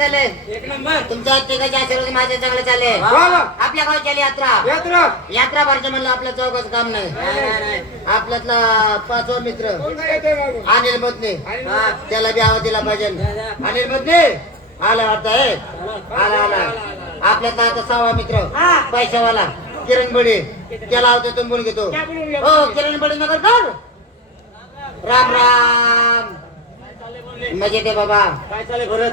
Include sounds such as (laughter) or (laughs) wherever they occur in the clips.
झाले. एक नंबर. तुमच्या तिघाच्या आशीर्वाद माझे चांगले चालले वा वा. आपल्या गावात झाली यात्रा. यात्रा. यात्रा भरच्या म्हणलं आपल्या चौकाचं काम नाही. आपल्यातला पाचवा मित्र. येतोय? अनिल हा, त्याला बी आवाज दिला पाहिजे. अनिल मधने आला वाटतंय आला आला. आपल्यातला आता सहावा मित्र. पैशावाला. किरण बडे त्याला आवतो तो बोलून घेतो क्या बोलून घ्या? हो किरण बडे नगर कर. राम राम. मजेत आहे बाबा. काय चाले भरत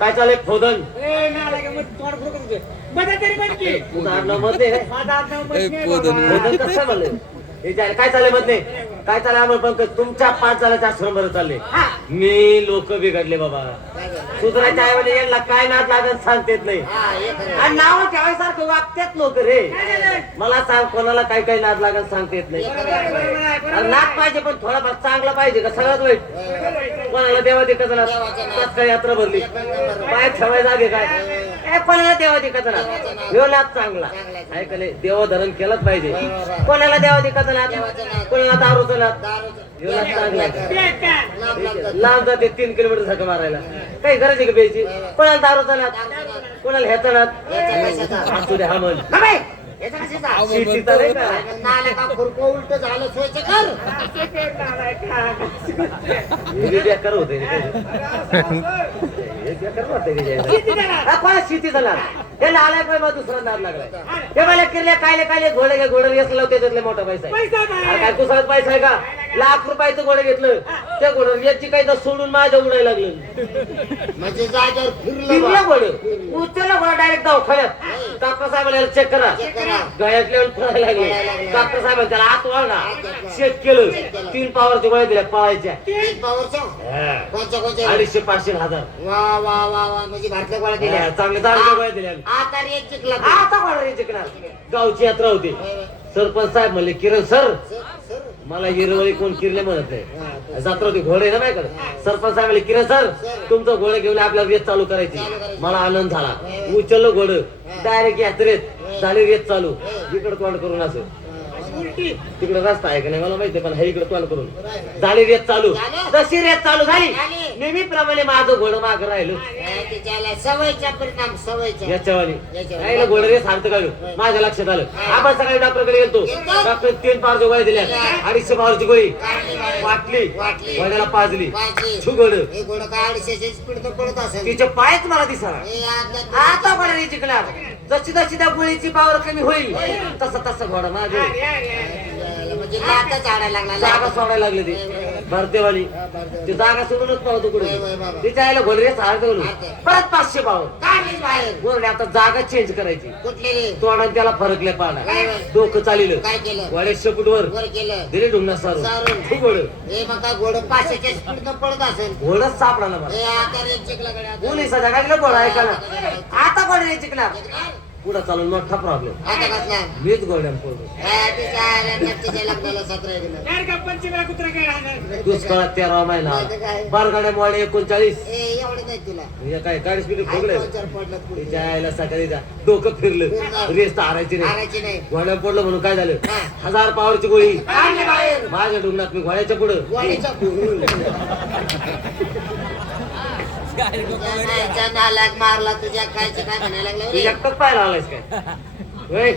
काय चाले खोदन ए, नालायक, मग तोंड फुडकत होते. मदत तरी पण की. तुझं आडनावमध्ये आहे? माझं आडनाव मत नाही बाबा. खोदन कसं काय म्हणलं? हे जे आहे, काय चालले मध्ये काय चालले अमर पंकज? तुमच्या पाच चालायच्या आश्रम बरं चालले मी लोक बिघडले बाबा. सुधरायच्या ऐवजी यांना काय नाद लागत सांगतेत नाही. आणि नाव ठेवायसारखं वागतात लोक रे. मला सांग कोणाला काय काय नाद लागत सांगता येत नाही. नाद पाहिजे पण थोडाफार चांगला पाहिजे का? सगळ्यात वाईट. कोणाला देवा दिकत ना यात्रा भरली? पाय ठेवाय जागे काय? कोणाला देवा दिकत ना ह्यो नाद चांगला ऐकले देव धरण केलंच पाहिजे. कोणाला देवा दिकत ना कोणाला दारूचं नाद दारूचं- ह्यो नाद चांगला? लांब जातं. तीन किलोमीटर झक मारायला. काही गरज आहे का प्यायची? कोणाला दारूचा नाद कोणाला ह्याचा नाद? असू दे हा म्हण उलट झालं सोयचं कर. होते शेती झाला त्याला आलाय पाहिजे मग दुसरा नाद लागलाय ते मला किरले कायले कायले घोडे घोडे होते त्यातले मोठा पैसा आहे. अरे. काय कुसळत पैसा आहे का लाख रुपयाचं घोडे घेतलं. त्या घोडं याची काही तर सोडून माझ्या उडायला लागलं. म्हणजे जागेवर फिरलं. घोडं उचललं घोडं डायरेक्ट दवाखान्यात. डॉक्टर साहेबांना याला चेक करा. चेक करा. गळ्यातले पळायला लागले. डॉक्टर साहेबांनी त्याला आत वाढला चेक केलं. तीन पावरच्या गोळ्या दिल्या पळायच्या. अडीचशे पाचशे हजार. वा वा वा वा. म्हणजे भारतीय गोळ्या दिल्या. चांगले चांगले गोळ्या दिल्या. आता रेट जिंकला. आता कोणाला जिंकणार. गावची यात्रा होती. सरपंच साहेब म्हणले किरण सर. मला हिरवळी कोण किरले म्हणत नाही जत्रा होती घोडे ना का सरपंच म्हणले किरण सर तुमचं घोडे घेऊन आपल्याला रेस चालू करायची. मला आनंद झाला. उचललं घोडं. डायरेक्ट यात्रेत झाली रेस चालू. इकडे तोंड करून असं. तिकडे रस्ता आहे का नाही मला माहिती पण हे इकडे तोंड करून. झाली रेस चालू. जशी रेस चालू झाली. नेहमीप्रमाणे माझं घोडं माग राहिलं. काय ते त्याला सवयीचा परिणाम सवयीचा. याच्यावाली. याच्यावाली. नाही घोडं रेस सांगतो का ह्यो? माझ्या लक्षात आलं. आपण सकाळी डॉक्टरकडे गेलतो. डॉक्टर तीन पावरची गोळी दिल्या. अडीचशे पावरची गोळी. वाटली वाटली. घोड्याला पाजली. वाटली. छू घोड हे गोड काय अडीचशे स्पीड तर पडत असेल? तिचे पायच मला हे आता- आता घोडा जिंकणार. जशी जशी त्या गोळीची पावर कमी होईल. तसं तसं घोडा माझे अरे, अरे, अरे. म्हणजे झाडायला लागला. जागा सोडायला लागली ती. भरतेवाली ती जागा सोडूनच पाहतो कुठे. तिच्या आईला घोडे हारतो परत पाचशे बाहेर? गोरडे आता जागा चेंज करायची. तोंडात त्याला फरकले पाहणार. डोकं चालिलं. काय केलं? गोड्या शेपूटवर वर केलं. दिले ढुंगणा सारून. खूप घोड गोड. स्पीड न पडत असेल. घोडच सापडाला मला. पोलिसाच्या गाडीला घोडा ऐकायला आता घोडे नाही जिंकणार? पुढे चालून मोठा प्रॉब्लेम आता कसला? मीच घोड्यान पडलो तिच्या आईला नक्कीच्या लग्नाला सतरा गेलं यार का पंचमीला कुत्रा काय राहणार? दुष्काळात तेरा महिना. नाही तर काय? बारगाड्या मोडे एकोणचाळीस. ए एवढे नाही तुला. हे काय गाडी स्पीड ठोकले दोन चार पडलं पुढे. तिच्या आईला सकाळी जा. डोकं फिरलं. रेस तर हारायची नाही. हारायची नाही. पडलं म्हणून काय झालं. हजार पावरची गोळी. बाहेर. माझ्या डुंगणात मी घोड्याच्या पुढं. गोळीचा नाहीचा नालायक मारला तुझ्या काय म्हणायला लागलं तू रे? एकटाच पाहायला आलायस काय होय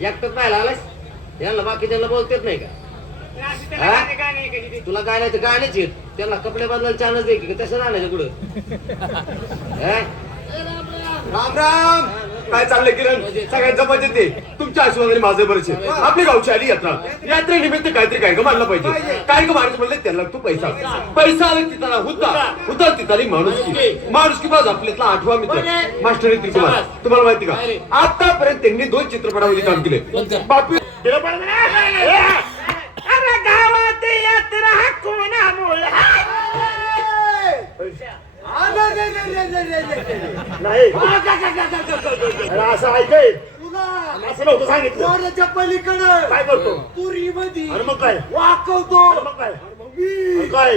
एकटाच पाहायला आलायस यांना बाकीच्यांना बोलतेच नाही का अशी त्याला हा? गाणे- गाणे कधी ते. तुला काय नाही तर गाणेच येत त्यांना कपडे बदलायला चान्स दे की तसं राहण्याचं पुढं (laughs) हे? राम राम काय चाललंय किरण? सगळ्यांचं मजेत आहे. तुमच्या आशीर्वादाने माझं बरंच आपली गावची आली यात्रा. यात्रेनिमित्त काहीतरी काय ग मानलं पाहिजे. काय ग मारायचं म्हणलं त्याला लागतो पैसा. पैसा आला तिथला हुता हुता तिथली माणुसकी. माणुसकी बाज आपल्यातला आठवा मित्र. मास्टर त्रिकुमार. तुम्हाला माहिती का? आतापर्यंत त्यांनी दोन चित्रपटामध्ये काम केले. बापी अरे गावात यात्रा कोणामुळे नाही. असं नव्हतं सांगितलं पलीकडं. काय करतो पुरी मध्ये अरे मग काय? वाकवतो. अरे मग काय? अरे काय?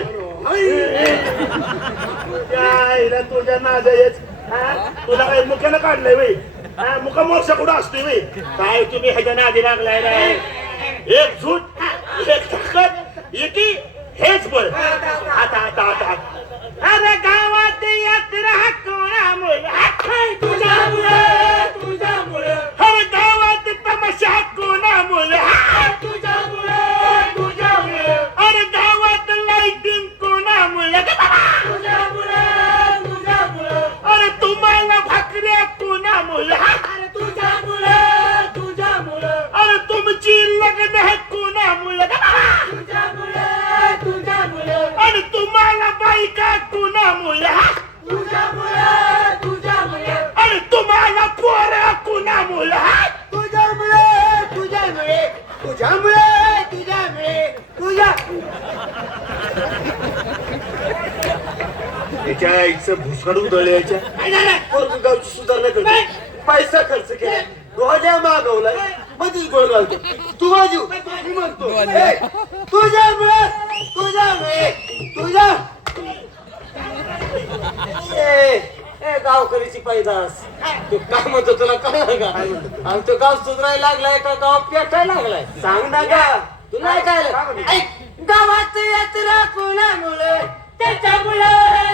तुझ्या तुझ्या नादयच तुला काय मुख्यानं काढलंय वय मुका मोर्चा कुठं असतोय वय काय तुम्ही ह्याच्या नादी लागलाय रे? एक झूट एक ताकद एकी हेच बळ. आता आता आता अरे गावात यात्रा कोणामुळे? तुझ्यामुळे. तुझ्यामुळे तुझ्यामुळे तुझ्यामुळे तुझ्यामुळे तुझ्या त्याच्या आईचं भुसकाड उधळल्याच्या पोरगं गावची सुधारणा करते. पैसा खर्च केला. डोळ्या मागवलाय मध्येच गोळ घालतो तू बाजू मी म्हणतो. ए, तुझ्यामुळे तुझ्यामुळे तुझ्या ए ए, गावकरीची पैदास. तू काय म्हणतो तुला कळलं का? आणि तो गाव सुधारायला लागलाय का गाव पेटायला लागलाय. सांग ना का तुला नाही कळलं ऐक, गावात यात्रा कोणामुळे? त्याच्यामुळे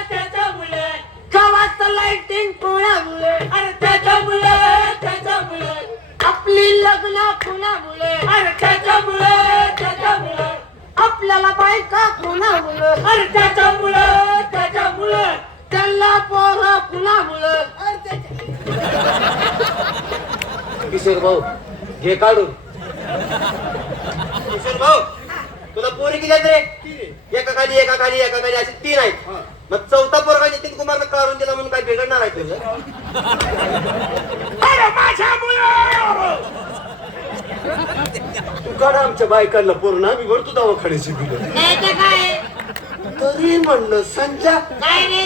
त्याच्यामुळे. गावात लाइटिंग कोणामुळे? अरे त्याच्यामुळे त्याच्यामुळे. आपली लग्न कोणामुळे? अरे त्याच्यामुळे त्याच्यामुळे. आपल्याला बायका कोणामुळे? अरे त्याच्यामुळे त्याच्यामुळे. त्यांना पोरं कुणामुळे? किशोर भाऊ घे काढून. किशोर भाऊ तुला पोरी किती आहेत रे? एका खाली एका खाली एका खाली असे तीन आहेत. मग चौथा पोरगा नितीन कुमारनं काढून दिला म्हणून काय बिघडणार आहे तुझं? तू काढ आमच्या बायकांना पूर्ण आम्ही भरतो दवाखान्याची बिलं. नाही तर काय? तरी म्हणलं संजा काय रे?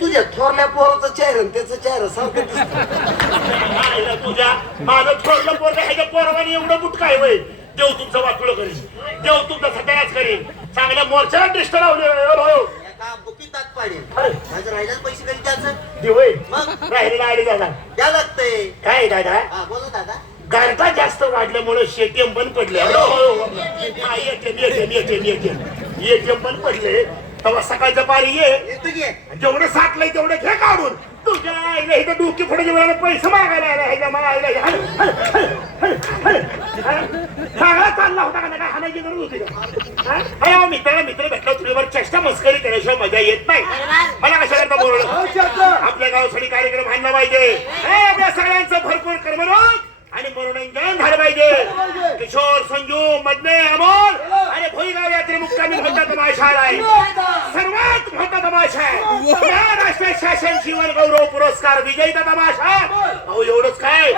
तुझ्या थोरल्या पोराचा चेहरा आणि त्याचा चेहरा सारखं आईला तुझ्या माझं थोडलं पोरग ह्याच्या पोरावाने एवढं बुट काय होईल देव तुमचं वाटलं करीन. देव तुमचा सत्यानाश करीन. चांगल्या मोर्चाला टेस्ट लावले हो. एका बुकी ताक पाडेल माझं राहिलं पैसे कधी द्यायचं? दिवय मग? राहिलेला आडी दादा. द्या लागतंय. काय दादा? हा बोला दादा. गारठा जास्त वाढल्यामुळे शेतीएम बंद पडले ATM ATM ATM ATM ATM बंद पडले तेव्हा सकाळचं पारी ये. येतो की. जेवढं साठलंय तेवढं घे काढून. तुझ्या आईला इथं डोकी फोडायच्या वेळेला पैसे मागायला आला ह्याच्या मला आईला हल, हल, हल, हल, हल, हल. चांगला चालला होता का नाही? हाणायची गरज होती का? हा? अहो, मित्राला मित्र भेटला तुझ्यावर चेष्टा मस्करी केल्याशिवाय मजा येत नाही. मला कशा करता बोलवलं? आपल्या गावासाठी कार्यक्रम आणला पाहिजे. हे, आपल्या सगळ्यांचं भरपूर कर्मरोग. मनोरंजन झालं पाहिजे किशोर संजू मधने अमोल आणि भोईगाव यात्रे मुक्कामी मोठा तमाशा आलाय सर्वात मोठा तमाशा आहे महाराष्ट्र शासन जीवन गौरव पुरस्कार विजयीचा तमाशा अहो एवढंच काय